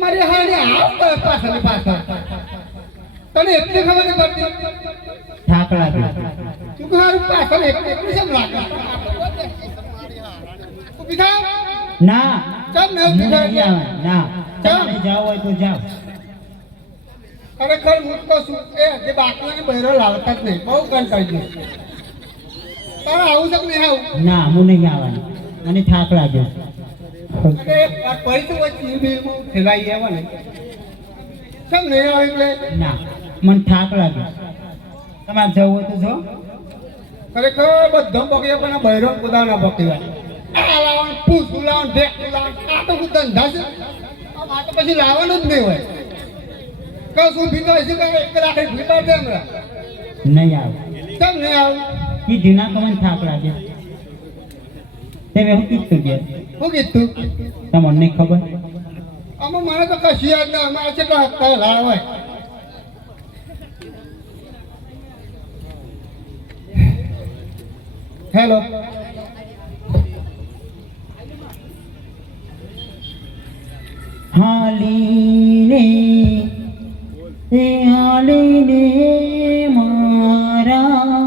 મારી હાને આવ પાછળ પાછળ તને એટલી ખબર ન પડતી થાક લાગ્યો તું ઘર પાછળ એટલી કેમ લાગે ઊભી થાવ ના ચાલ ને ઊભી થાવ ના તમે જાવ હોય તો જાવ ખરેખર હું તો શું એ જે બાકીને બહેરો લાવતા જ નહીં બહુ કંટાળી ગયો તારે આવું છે કે નહીં આવું ના હું નહીં આવવાનું મને થાક લાગ્યો અરે પૈસા વચ્ચે બિલમાં ફેલાઈ આવ્યા ને કેમ નહીં આવે એટલે ના મને થાક લાગ્યો તમારે જવું હોય તો જો ખરેખર બધો પકડ્યો પણ બહેરો કુદાના પકડ્યા આ લાવવાનું પૂછું લાવવાનું ઢેકું લાવવાનું આ તો કોઈ ધંધા છે આ તો પછી લાવવાનું જ નહીં હોય કશું ભીતો હશે કે એક રાખે ભીતો છે હમણાં નહીં આવે કેમ નહીં આવે એ જૂના કમને થાક લાગે તે મેં શું કીધું ગયા શું કીધું તમને નહીં ખબર આમાં મને તો કશી યાદ ના અમારે કેટલા હપ્તા લાવ હોય હેલો હાલીને હાલીને મારા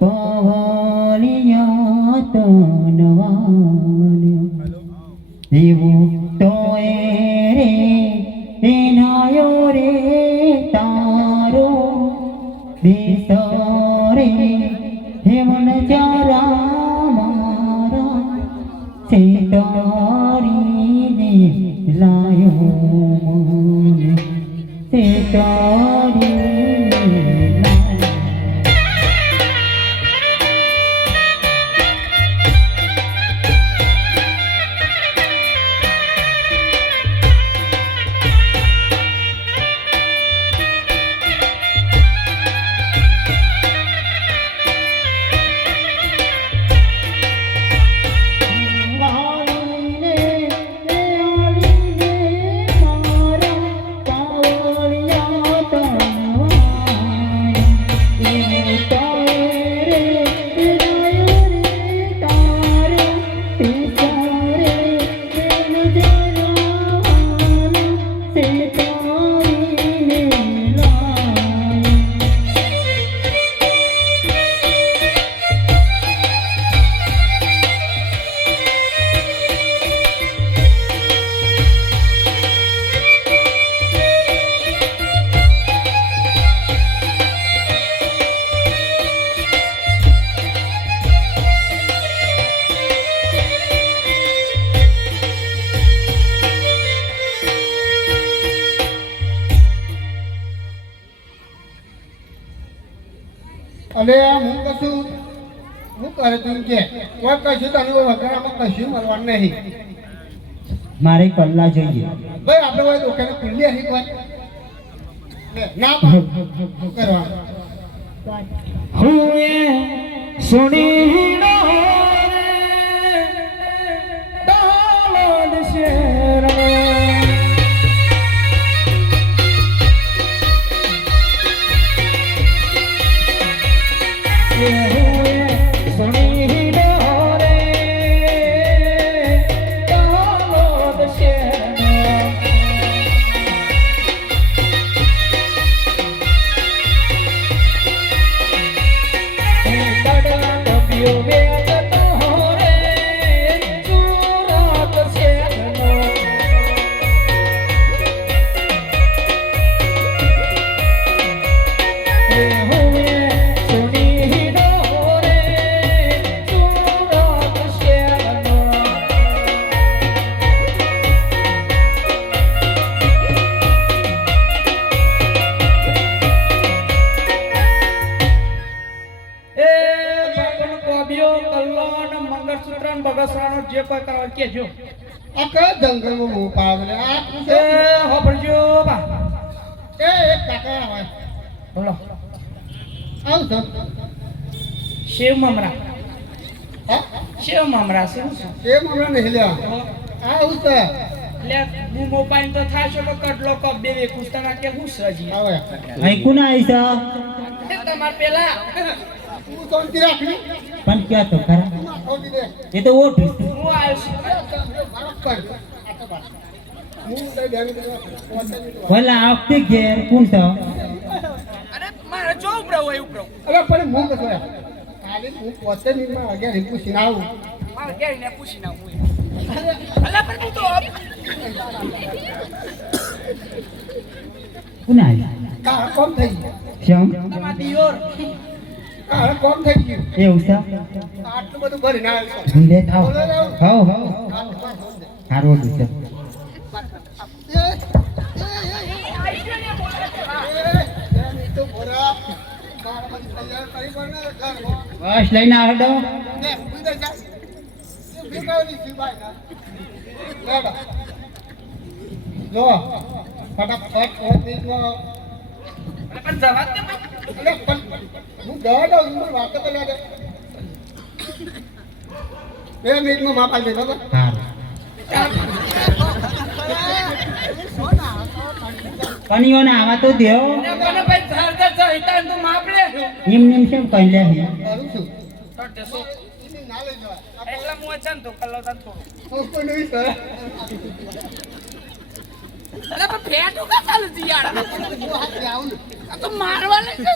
પવલિયા તનવાન્યો એવું તો રે એનાયો રે તારો દેશ રે હેમન ચારા મારા સેતારીને લાયો મને સેતારીને અલે હું કશું હું કરે તું કે કોઈ કશું તને વગરામાં કશું મળવાનું નહીં મારે કલ્લા જોઈએ ભાઈ આપણે કોઈ દુકાને ખુલ્લી હશે કોઈ ના પણ કરવાનું હું એ સુણી નો રે શેર આ આ કયા જંગલમાં હું પાવલે આ એ હોબળજો બા એક કાકા આવે બોલો આવ તો શિવ મમરા હા શિવ મમરા શું છે એ મને નહીં લ્યા આવ તો લે હું મોબાઈલ તો થાશો તો કડલો કપ દેવે કુસ્તા કે હું સજી આવે અહીં કોના આઈસા તમાર પેલા તું શાંતિ રાખ ને પણ ક્યાં તો ખરા છોડી દે એ તો ઓઠ હું આવ્યો છું બરાબર હું દઈ દેવી દે ભલા આ વખતે ઘેર કોણ છો અરે મારે જો ઉપરો હોય ઉપરો અરે પણ હું કહેતો કાલે હું પોતે મિનિટમાં વાગ્યા રીપુ સિનાવું મારે કેરીને પૂછી ના હું અલા પણ તું તો કોના આઈસા કા કોમ થઈ ગયું શ્યામ તમાર દિયોર કા કોમ થઈ ગયું એવું છે આટલું બધું ભરી ના આવ્યો હું લે થાવ હાવ હારો છે બસ લઈને આવડો જો ફટાફટ પણ જવા દે હું દવા દઉં વાતો કરવા દે 2 મિનિટમાં માપા દે બરાબર હારું પનીઓને આવા તો દેવો મને ભાઈ ધારદાર જઈતા તું માપ લે એમ નેમ કેમ કહી લે કરું છું તો દેસો એની ના લઈ જવાય એટલા હું અચાન તો કલ્લો તા થોડું હું કોઈ નહીં સર અલા પણ ફેટું કા ચાલુ છે યાર હું હાથ આવું ને આ તો મારવા લે છે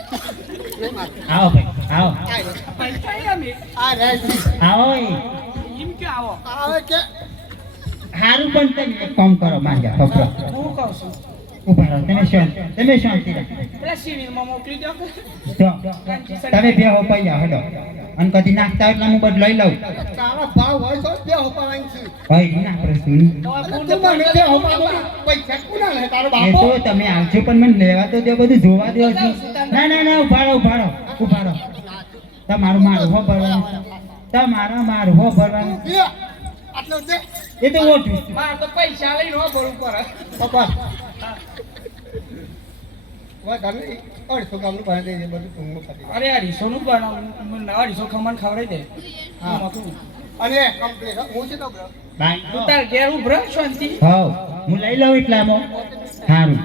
આવો ભાઈ આવો પૈસા અમે આ રહે આવો એમ કે આવો આવે કે હારું પણ તમે એક કામ કરો માંગ્યા ખબર હું કહું છું ઉભા રહો તમે શાંતિ રાખો પેલા સિવિલમાં મોકલી દો કે તો તમે બે હો પૈયા હેડો અને કદી નાખતા હોય એટલે હું બધું લઈ લઉં તારા ભાવ હોય તો બે હોપાવાની છે ભાઈ ના પ્રશ્ન તું મને બે હોપાવાનો પૈસા કોના લે તારો એ બાપો તો તમે આવજો પણ મને લેવા તો દે બધું જોવા દો છો ના ના ના ઉભા રહો તમારું મારું હો ભરવાનું તમારા મારું હો ભરવાનું બે આટલો દે એ તો ઓઠું મારે તો પૈસા લઈને હો ભરવું પડે પપ્પા વા તમે 250 ગામનું ભાઈ દે બધું તું પતી અરે અઢીસો નું બનાવું મને 250 ખમણ ખવડાવી દે હા. હા તું અને કમ્પ્લીટ હું છે તો બ્રો બાય તાર ઘેર ઉભરો શાંતિ હો હું લઈ લઉં એટલામાં સારું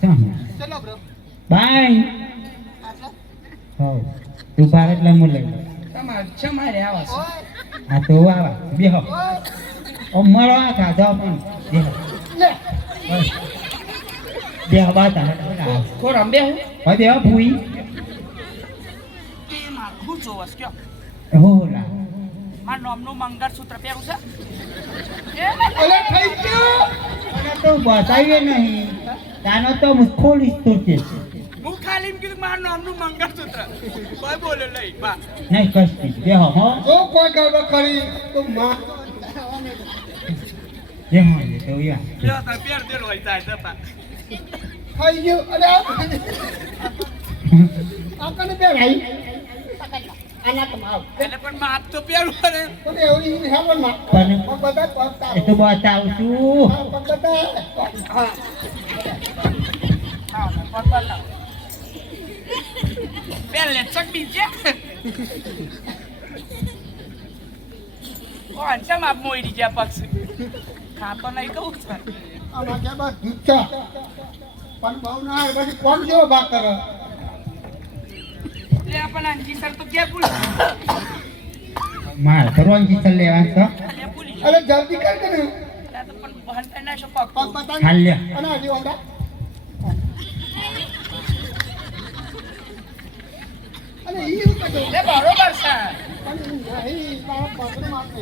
ચાલો ચલો બ્રો બાય આટલા હો તું ભારતલા હું લઈ લઉં તમારે ચમારે આવા છે આ તો આવા બેહો ઓ મળો આ ખાધો પણ બેહો લે બસ. બેહો બાતા ખોરામ બેહું હવે બેહો ભૂઈ એ માર હું જોવસ કયો હો લા માર નામનું મંગળસૂત્ર પહેરું છે અલે થઈ ગયો અને તો બતાવીએ નહીં તાનો તો મુખોલી સ્તુતિ હું ખાલી એમ કીધું મારું નામનું મંગળસૂત્ર કોઈ બોલે નહીં બા નહીં કશતી બેહો હો જો કોઈ ગરબા કરી તો માં બેહો એ તો યા લ્યો તાર પહેર દેલો હોય જાય દપા થઈ ગયું અરે આ કને બે ભાઈ આના તમાવ એટલે પણ માપ તો પહેરવું ને પણ એવી નહીં હા પણ માં પણ બધા પગતા એ તો બતાવું છું પગતા હા હા પપ્પા લાવ પહેલે ચકડી છે ઓ અંચા માપ મોઈરી ગયા પક્ષ ખાતો નહીં કહું છે આમાં કે બસ દૂધા પણ બહુ ના આવે પછી કોણ જેવો ભાગ કરે લે પણ અંજી સર તો ક્યાં ભૂલ માર કરવાની ચીજ લેવા તો લે ભૂલી અરે જલ્દી કર કે ને ગયા તો પણ બહન ના શું પગ પગ બતા હાલ લે અને હજી ઓંડા અને ઈ હું કહું લે બરોબર છે પણ નહીં મારા પગને મારતો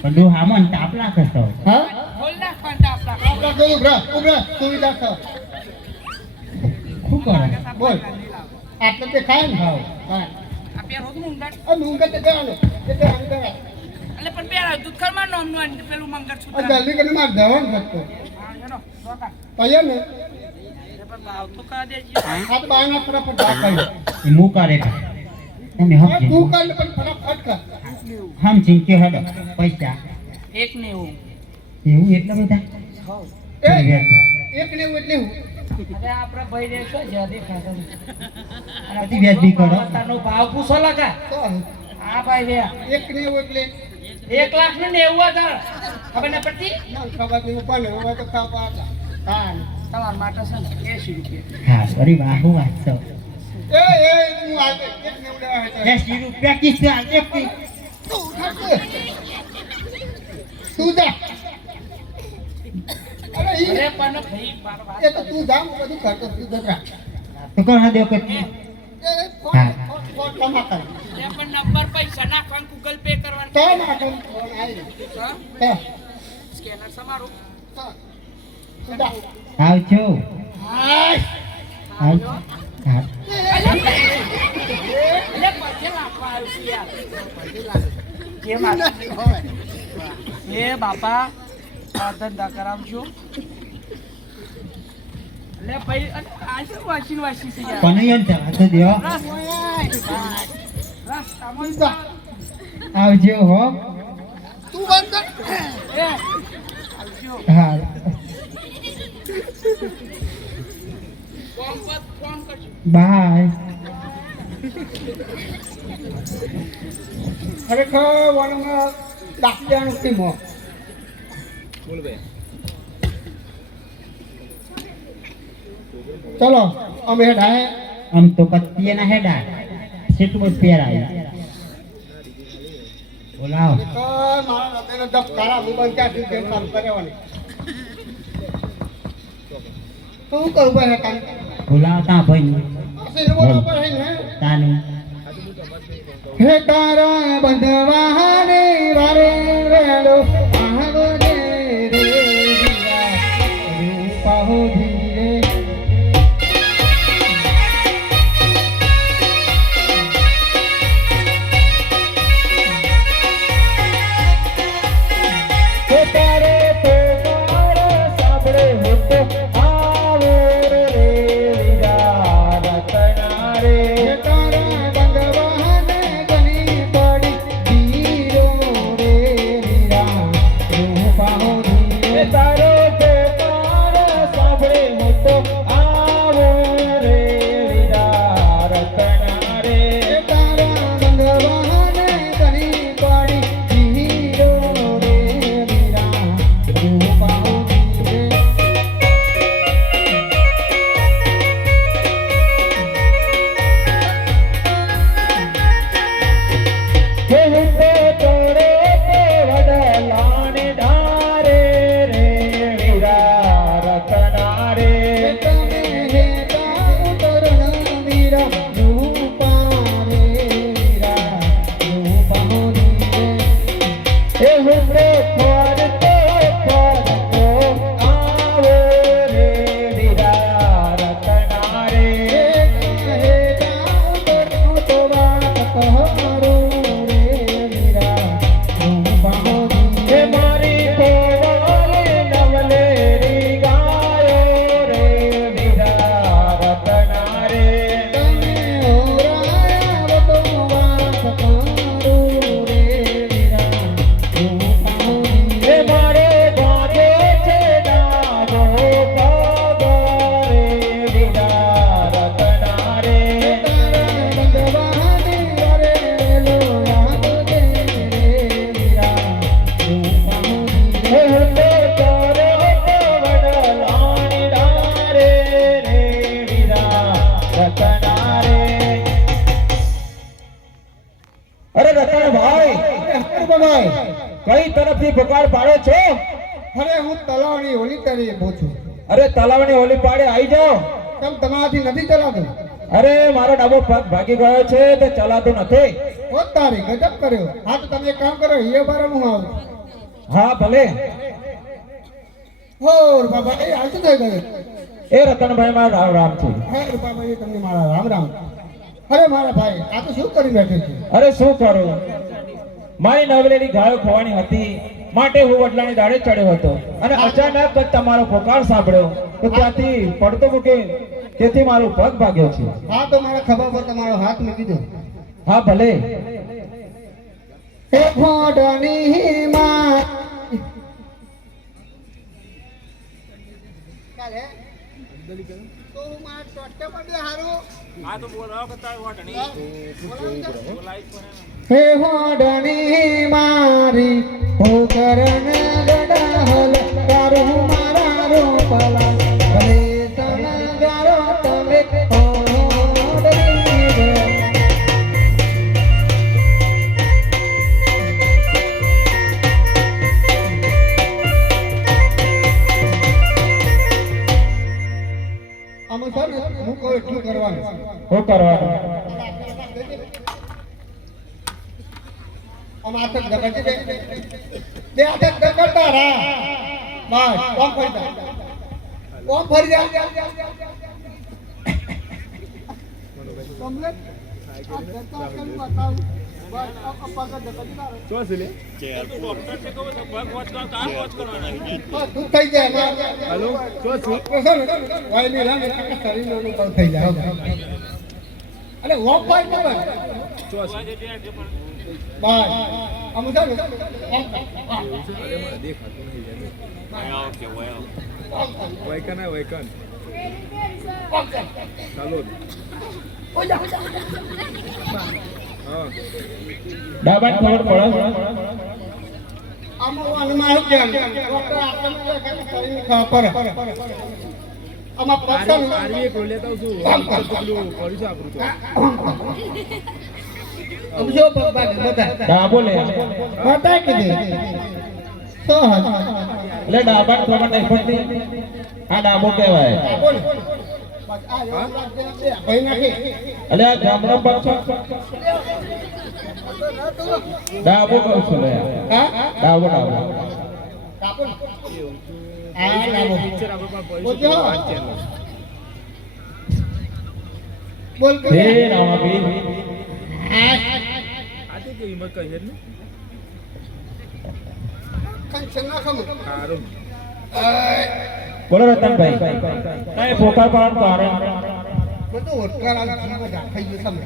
પણ દુ હામન તાપ લાગે તો હા ખોલ ના ખંડા આપણા આપણા તો ઉભરા સુવિધા કર શું કરો બોલ આટલે તે ખાય ને હાવ હા આ પેરો તો ઊંઘાડ અને ઊંઘે તે કરાવે તે કરાવે કરાવે એટલે પણ પેલા દૂધ ખરમાં નામનું અને પેલું મંગળસૂત્ર આ જલ્દી કરીને માર જવાનું ફક્ત હા હેનો દોકા તૈયાર ને એ પણ ભાવ તો કા દેજી આ તો બાયના ફટાફટ ભાગ કરી એ મુ કરે છે તમે હા, તું હમ કર ને પણ ફટાફટ કર હમ ચિંકે હડો પૈસા એક ને એવું એવું એટલા બધા હોવ. એ વ્યાજ. એક ને એવું એટલે હું અરે આપણા ભાઈ રે શું જ દેખાતો અને પછી વ્યાજબી કરો. તારનો ભાવ પૂછો લગા તો આ ભાઈ રે એક ને એવું એટલે 1,90,000 ખબર ને પડતી ના ખબર નહીં પણ હવે તો ખાવા હતા હા તમારા માટે છે ને 80 રૂપિયા હા અરે વાહ હું વાત છો એ હું આજે એક ને એવું લેવા હતા 80 રૂપિયા કિસ્સો આજે કી તું ખાશે તું જા અરે ઈ અરે પણ ભાઈ મારો વાત એ તો તું જા હું બધું કરતો તું જતા તો કોણ હા દેવ કે એ હા. ફોન ટમાટર એ પણ નંબર પૈસા નાખવાનું ગૂગલ પે કરવાનું તો નાખો ફોન આવી હા? તો સ્કેનર સમારું તું જા આવજો હાય આવજો હા અલે પછી લાખવા આવ્યું છે યાર કેમ એ બાપા આ ધંધા કરાવજો લે ભાઈ અરે આ શું વાસી છે યાર કોને યાર જવા તો દેવો તું જા આવજો હો તું બંધ કર હા ફોન કરજો બાય ખરેખર વનમાં દાખલાનું ટીમો ચલો અમે હેઠા આમ તો કત્તીએ ના હેડા સેટું પહેરાય બોલાવ ખરેખર મારા હૃદયનો ધબકારા હું બંધ ક્યાંથી કેમ ચાલુ કરવાની શું કરું ભાઈ કામ બોલાવ તા ભાઈ સિનેમા પર હે ને તાનું હે તારા બંધવાને વારે વેલો આવજે રે વીરા રૂપાહો ધીરે હે તારે પોકાર સાંભળે હોતો આવે રે વીરા રતના રે હે તારા બંધવાને ગણી પડી ધીરો રે વીરા રૂપાહો ધીરે તારો પોકાર સાંભળે હોતો આવે રે વીરા રતના રે હે તારા બંધવાને ગણી પડી ધીરો રે વીરા રૂપાહો ધીરે ખેતે તોડે તે વડલાને ધારે રે વીરા રતના રે તમે હેતા ઉતરણ વીરા રૂપા રે વીરા રૂપા ધીરે એ હુતે ફરતો ફરતો આવે રે વીરા રતના રે હેતા ઉતરણ તો વાત કહરો રે વીરા રૂપા ધીરે મારી કોવાલે નવલેરી ગાયો રે વીરા રતના રે તમે ઓરાયા તો વાત કરો રે વીરા રૂપા ધીરે મારે ગાજે છે ડાગો પાગો રે વીરા રતના રે તારા બંધવાને વારે લો યાદ દે રે વીરા રૂપા ધીરે તો તારે વડલાણી ડારે રે વીરા રતના રે અરે રતનભાઈ ભાઈ કઈ તરફથી ભગવાન પાડો છો? અરે હું તલાવની હોલી કરી પહોંચું અરે તલાવની હોલી પાડે આવી જાઓ. કેમ તમારાથી નથી ચલાતું અરે મારો ડાબો પગ ભાગી ગયો છે તે ચલાતું નથી. ઓ તારી ગજબ કર્યો હા તો તમે એક કામ કરો એ બાર હું આવું હા ભલે. હો બાબા એ હાલ શું થઈ ગયું એ રતનભાઈ માં રામ રામ છે. હે બાબા તમને મારા રામ રામ અરે મારા ભાઈ આ તો શું કરી બેઠે છે અરે શું કરું, મારી નવલેલી ગાયો ખોવાની હતી માટે હું વડલાની દાડે ચડ્યો હતો અને અચાનક જ તમારો પોકાર સાંભળ્યો તો ત્યાંથી પડતો મૂકી તેથી મારો પગ ભાગ્યો છે. હા તો મારા ખભા પર તમારો હાથ મૂકી દો હા ભલે. હે ફોડની માં કાલે તો માર ચોટે પડે હારું હે હોડણી મારી હો કરણ ગડહલ તારું મારા રોપલા ભલે તન ગારો તમે હોડણી રે આમાં સર હું કહું એટલું કરવાનું શું કરવાનું આમ આથક દગડતી બે આથક દગડતા રા બસ કોમ ફરી જા કમ્પ્લીટ આ જતા કરી બતાવ બસ અપા કા દગડતી રા ચોસલે તું થઈ જાય હેલો ચોસુ વાય ની રામ શરીરનો અનુભવ થઈ જાય અરે વોક પાઈ ન બસ ચોસુ બસ આમ ચાલો દેખાતું નહીં વૈકન વૈકન ચાલો હા ડાબાન ખબર પડે આમાં અનુમાન કેમ ડોક્ટર આપણે શરીરની ખબર આમાં પસંદ આરવી એક લેતા છું પેલું કરી છે આપણું તો અબજો બબ્બા બતા ડાબો લે બતા કે તો એટલે ડાબાન ખબર નહીં પડતી આ ડાબો કહેવાય બોલ બસ આ ભાઈ નાખી એટલે આ જમણો પક્ષ ડાબો કહું છું લે હા ડાબો ડાબો કાપો આ નામો બોલજો બોલ કે હે રામાબી આતે કે હિંમત કહે ને કંચન ના ખમ સારું બોલો રતનભાઈ કઈ પોકાર પાડવાનું કારણ બધું ઓટકાર આ જીવ ખાઈ ગયો સમ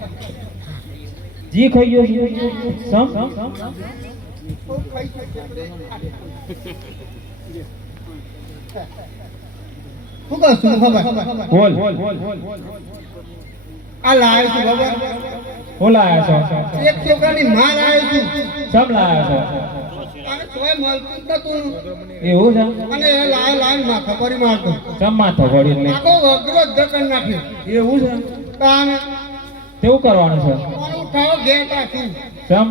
જી ખાઈ ગયો છે સમ તો ખાઈ હું કહું છું ખબર બોલ આ લાય છું ખબર હું લાયા છો એક છોકરાની માં લાય છું સમ લાયા છો અને તોય મળતું જ નતું એવું છે અને એ લાય લાય માથા પરી મારતો સમ માથો વળી એટલે આખો વગરો જ કરી નાખ્યો એવું છે તાને તેવું કરવાનું છે કોણ ઉઠાવો ઘેર પાછું સમ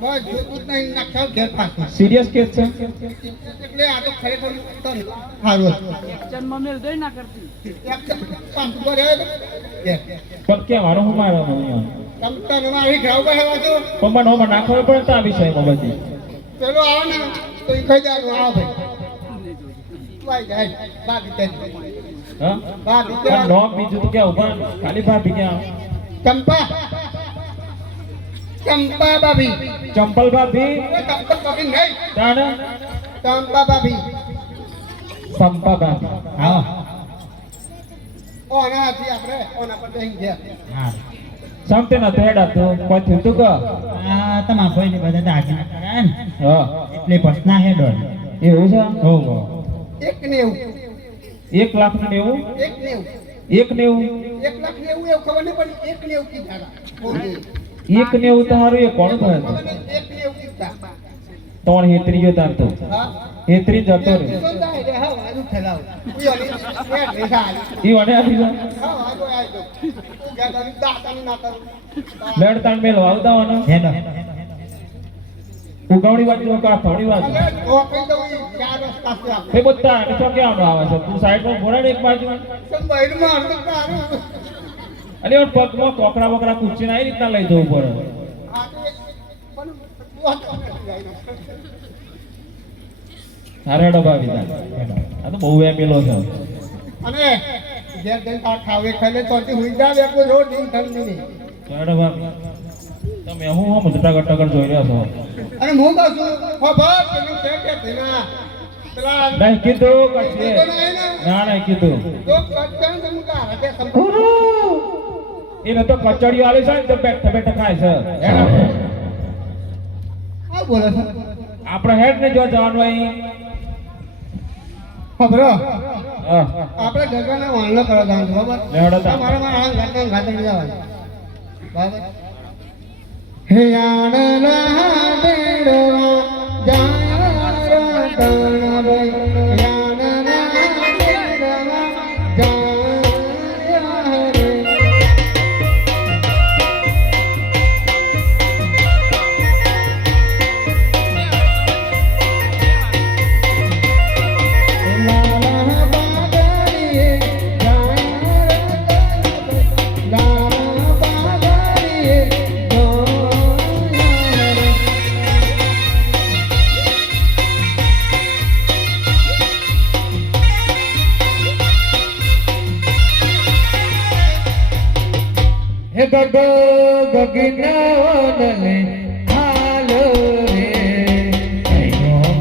બસ જોતું જ નહીં નાખ્યો ઘેર પાછું સિરિયસ કેસ છે એટલે આ તો ખરેખર તન સારું જન્મ મેલ દઈ ના કરતી એકદમ પાછું કરે ઘેર પણ કેમ મારો હું મારો અહીંયા તમતન મારી ઘાવ બહેવા છો પણ મને હોમાં નાખવો પડે તો આ વિષયમાં બધી પેલો આવો ને તો એ ખાઈ જવાનું આવો ભાઈ વાઈ જાય બાકી તે હા બાકી પણ નોમ બીજું તો ક્યાં ઉભા ખાલી ભાભી ક્યાં ચંપા ચંપા ભાભી ચંપલ ભાભી ચંપા ભાભી નહીં તાણ ચંપા ભાભી સંપા ભાભી આવો ઓના હતી આપણે ઓના પર જઈ ગયા હા સમતે ન તેડા તો કોઈ થયું તું કે આ તમારા ભાઈને બધા દાગીના કર્યા ને હા એટલે પસના હે ડોલ એવું છે હો હો 190 1 લાખ ને એવું 190 1 ને એવું 1 લાખ ને એવું ખબર નહીં પડી 190 કીધા બોલજે 1 ને એવું તારું એ કોણ થાય ખબર નહીં 190 કીધા ત્રણ હેતરી ગયો તાર તો હા હેતરી જતો રે સંદાય રે હા આજુ ખેલાવ ઉયોની એ રેસાલ ઈ વને આપી દો હા આજુ આજો તું ગયા તારી દાતાની ના કરું લેડ તાણ મેલ વાવદાવાનો હેડો ઉગાવણી બાજુ કા થોડી બાજુ અને ઓ કઈ દઉં ઈ ચાર રસ્તા છે આપણે એ બધા નીચો ક્યાં આવે છે તું સાઈડ માં બોરાડ એક બાજુ સંભાઈ માં તો તારું અને ઓર પગમાં કોકરા બકરા કૂચીને આવી રીતના લઈ જવું પડે આ તો પણ તું હારે ડબ્બા વિધા આ તો બહુ એમેલો છે અને ઘેર જઈને તાર ખાવે ખાલે તોથી હુઈ જા બેકો રોજ દિન ઠંડી ની હારે ડબ્બા તમે હું ટગર ટગર જોઈ રહ્યા છો અને હું કહું છું ખબર પેલું છે કે ભીના પેલા નહીં કીધું કશે તો નહીં ને ના નહીં કીધું તો કચ્ચા ને મુકા હકે સંભાળ એને તો કચડિયો આલી છે ને તો બેઠા બેઠા ખાય છે આ બોલે છે આપણે હેડ ને જો જવાનું અહીં ખબર હ હા. આપણે ગગનને વાંધો કરો જવાનું બરાબર લેવડો તા. મારા મારા ઘાટે ઘાટે જવાનું બરાબર હે આણલા બેડવા જાયા રતન ભાઈ આણલા બેડવા જાયા રે લાલા બાગડીએ જાયા રતન લાલા બાગડીએ જાયા રે હે ગગો ગગનવનલે હાલો રે જયો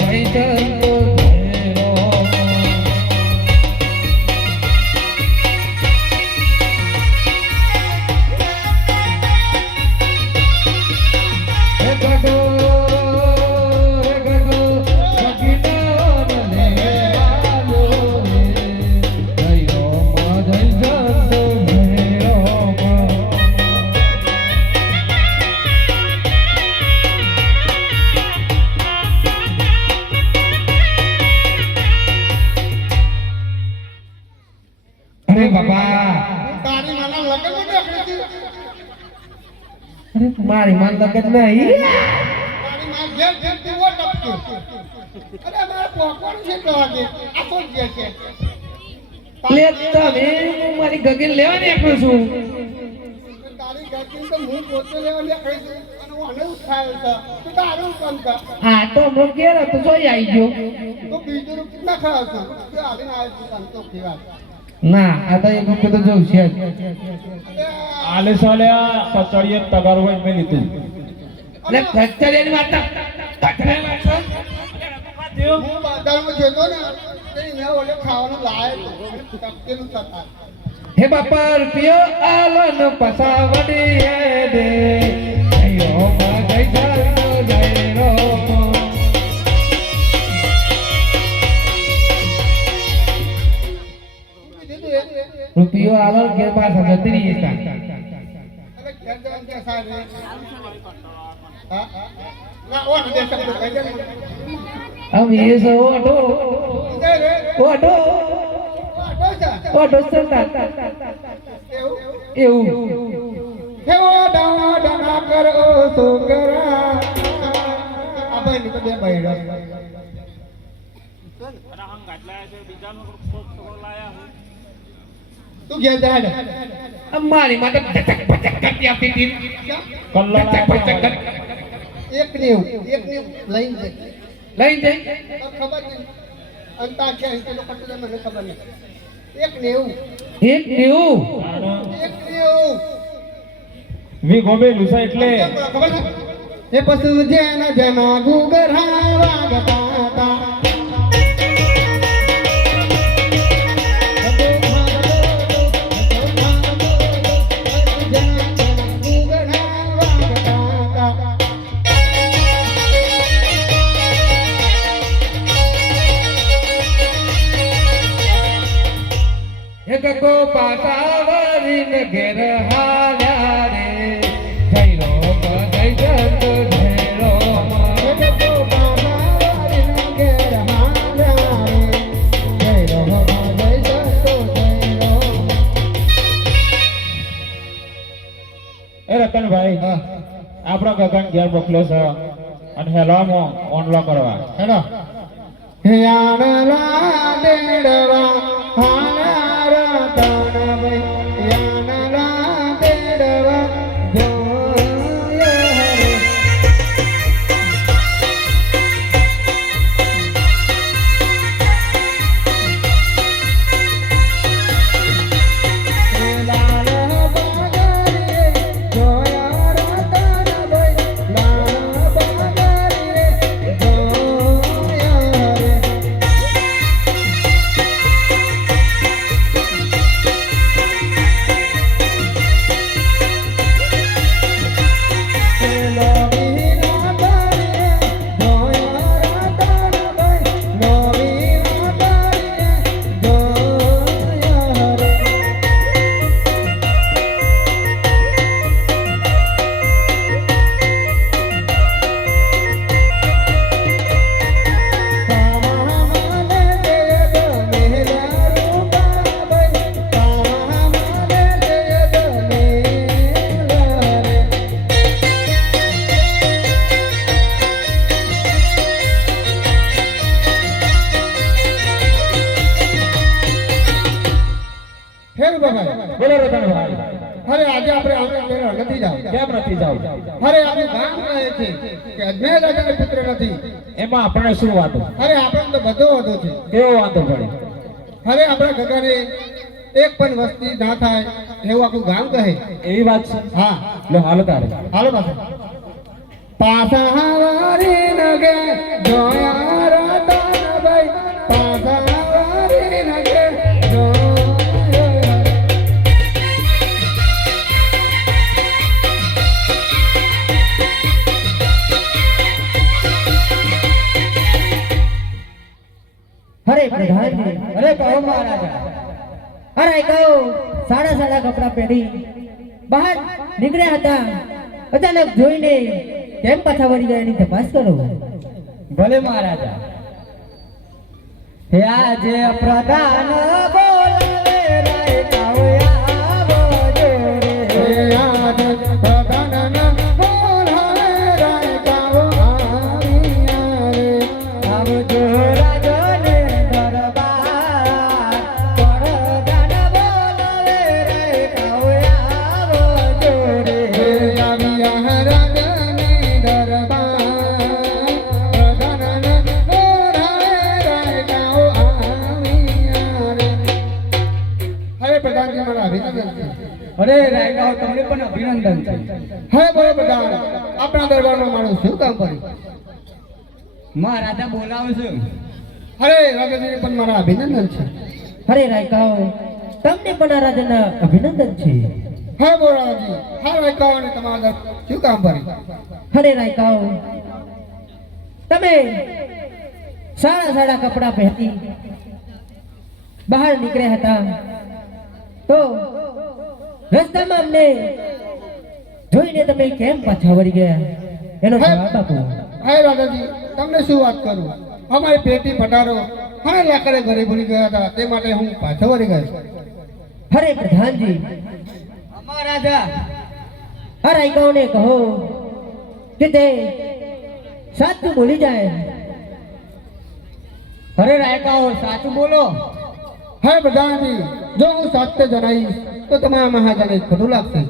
જય સંતો ભેરો હે ગગો ગગનવનલે હાલો રે જયો જય સંતો ભેરો અરે બાબા તારી માના લગન માં નીકળી અરે મારી માન લગત નહીં તારી માં ઘેર ઘેર દીવો ટપકે અરે મારે પોકવાનું છે તો વાગે આ તો જે છે લે તમે હું મારી ગગન લેવા નીકળું છું તારી ગગન તો હું પોતે લેવા નીકળી છું અને હું આને ઉઠાવ્યો છે તો તારું કામ કર હા તો હમણાં ઘેર હતો તો આવી ગયો તો બીજું રૂપ ના ખાવ છું તો આવીને આવ્યો છું તને તો કેવા ના આ તો એક વખત તો જવું છે જ. આલે સાલ્યા કચડીએ તગાર હોય મેં લીધું લે ખચ્ચરિયાની વાત ના. ખચ્ચરિયાની વાત છે. હું બાજારમાં જતો ને તે એને ઓલે ખાવાનું લાયો તો ટપકેનું થતા હે બાપા રૂપિયો આલન પસાવડી હે દે અયો મગઈ ચાલો જય રો રૂપિયો આલન કે પાછા જતી રહી હતા અરે ઘેર જવાનું કે સાહેબ હા ના ઓન દે શબ્દ કહી દે હવે એ સો ઓટો ને રે ઓટો ઓટો ઓટો સંતા એવું એવું હેવો ડાવા ડાવા કરો છોકરા આ ભાઈ ની તો બે ભાઈ તું ઘેર જા હેડ અમારી માટે ધચક પચક કરતી આપતી હતી કલ્લા એક નેવું લઈને જઈ લઈને જઈ તો ખબર નહીં અંતા છે અહીં તો પટ્ટું મને ખબર નહીં એક નેવું એક એવું વી ગોબે લુસા એટલે ખબર છે એ પશુ જેના જેના ગુગરા વાગતા હતા એક કો પાસાવરીન ઘેર હાલ્યા રે જયરો મગઈ જતો જયરો એ રતનભાઈ આપણો ગગન ઘેર મોકલ્યો છે અને હેલામાં ઓનલો કરવા હેડો યાનલા દેડવા હાનારા તાણવે યાનલા દેડવા જોયા હરે લાલા બાગરીએ જોયા રતનવે લાલા બાગરીએ જોયા હરે ભાઈ બોલો રતનભાઈ. અરે આજે આપણે આંગણા નથી જાવ કેમ નથી જાવ? અરે આપણું ગામ કહે છે કે અજમેર રાજાનો પુત્ર નથી. એમાં આપણને શું વાંધો? અરે આપણને તો બધો વધુ છે. કેવો વાંધો પડે? અરે આપણા ગગાને એક પણ વસ્તી ના થાય એવું આખું ગામ કહે. એવી વાત છે? હા લો હાલો તારે. હાલો પાછા વારી નગે જોયા રતનભાઈ પાછા વારી નગે જોયા. અરે પ્રધાનજી, અરે કહો મહારાજા. અરે કહો સાડા સાડા કપડા પહેરી બહાર નીકળ્યા હતા, અચાનક જોઈને કેમ પાછા વળી ગયા એની તપાસ કરો. ભલે મહારાજા. હે આજે પ્રધાન બોલાવે રાય કાવયા બોજો રે. આજે પ્રધાનના બોલાવે રાય કાવો આવ્યા રે. આવજો રાજને દરબાર. પ્રધાન બોલાવે રાય કાવયા બોજો રે. આવ્યા રાજની દરબાર પ્રધાનના બોલાવે રાય કાવો આવ્યા રે. હવે પ્રધાનજી મારા અભિનંદન છે. અરે રાયકાઓ તમને પણ અભિનંદન છે. હવે બોલો પ્રધાન આપણા દરબારમાં મારું શું કામ કર્યું? મહારાજા બોલાવું છું. અરે રાજાજીને પણ મારા અભિનંદન છે. અરે રાયકાઓ તમને પણ આ રાજાના અભિનંદન છે. હા બોરાજી હા રાયકાઓને તમારા શું કામ કર્યું? અરે રાયકાઓ તમે સાડા સાડા કપડા પહેરી બહાર નીકળ્યા હતા તો રસ્તામાં અમને જોઈને તમે કેમ પાછા વળી ગયા એનો જવાબ આપો. હા રાજાજી તમને શું વાત કરું, અમારી પેટી પટારો હા લાકડે ઘરે ભૂલી ગયા હતા તે માટે હું પાછો વળી ગયો. અરે પ્રધાનજી, મહારાજા આ રાયકાઓને કહો કે તે સાચું બોલી જાય. અરે રાયકાઓ સાચું બોલો. હા પ્રધાનજી જો હું સાચે જણાવીશ તો તમારા મહાજને ખોટું લાગશે.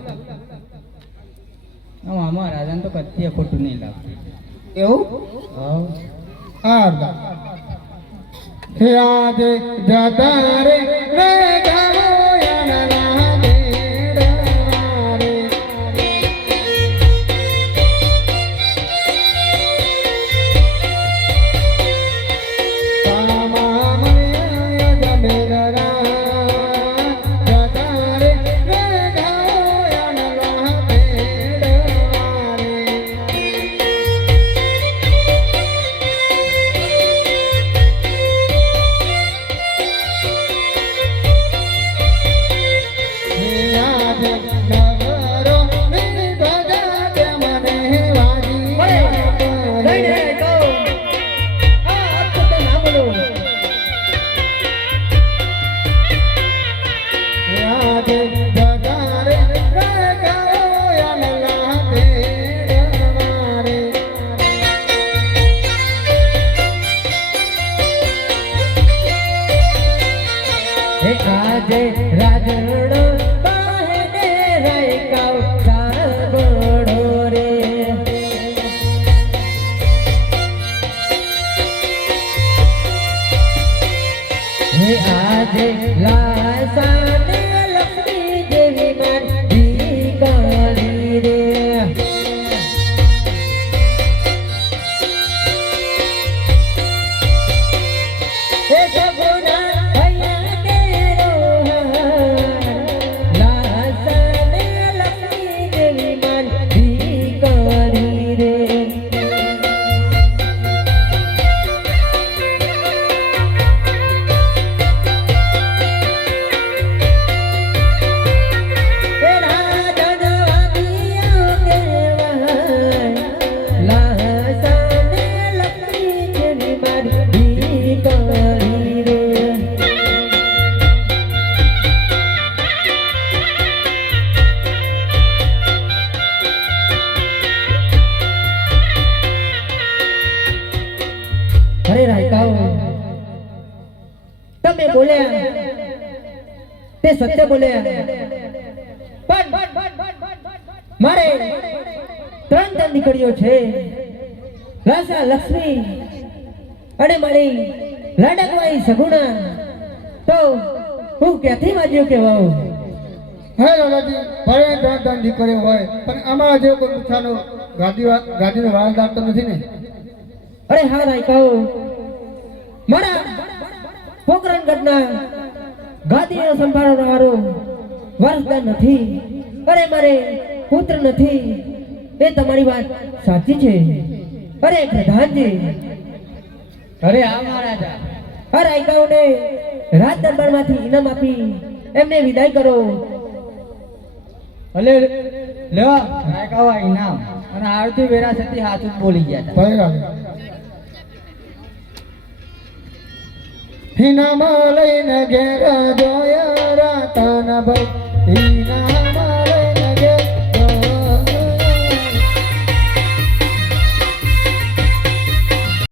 મહારાજાને તો કચ્છી ખોટું નહીં લાગતું. એવું હા હે આજે જતા રે રે ગાવો યાના આજે રાજડો બાહેને રાયકાઓ સાગડો રે. હે આજે લાસાને લક્ષ્મી દેવી મારી કાળી રે. હે સગુણા તમે બોલ્યા તે સત્ય બોલ્યા. પણ મારે ત્રણ દીકરીઓ છે, રાસા લક્ષ્મી અને મારી લાડકવાઈ સગુણા. તો હું ક્યાંથી માજ્યો કહેવાઉં? હે લાલાજી, ભલે ત્રણ દીકરીઓ હોય પણ અમારા જેવો કોઈ પૂછાનો ગાદીનો વારદાર તો નથી ને? અરે હા રાયકાઓ, મારા પોકરણગઢના ગાદીનો સંભાળનારો વારસદાર નથી. અરે મારે પુત્ર નથી. એ તમારી વાત સાચી છે. અરે પ્રધાનજી, અરે આ મહારાજા, આ રાયકાઓને રાજ દરબારમાંથી ઇનામ આપી એમને વિદાય કરો. ભલે લેવા રાયકાવા ઇનામ. અને આરતી વેરાસતી હાથું જ બોલી ગયા હતા. ભલે લાલા. હિનામાં લઈને ઘેર જોયા રાતના ભાઈ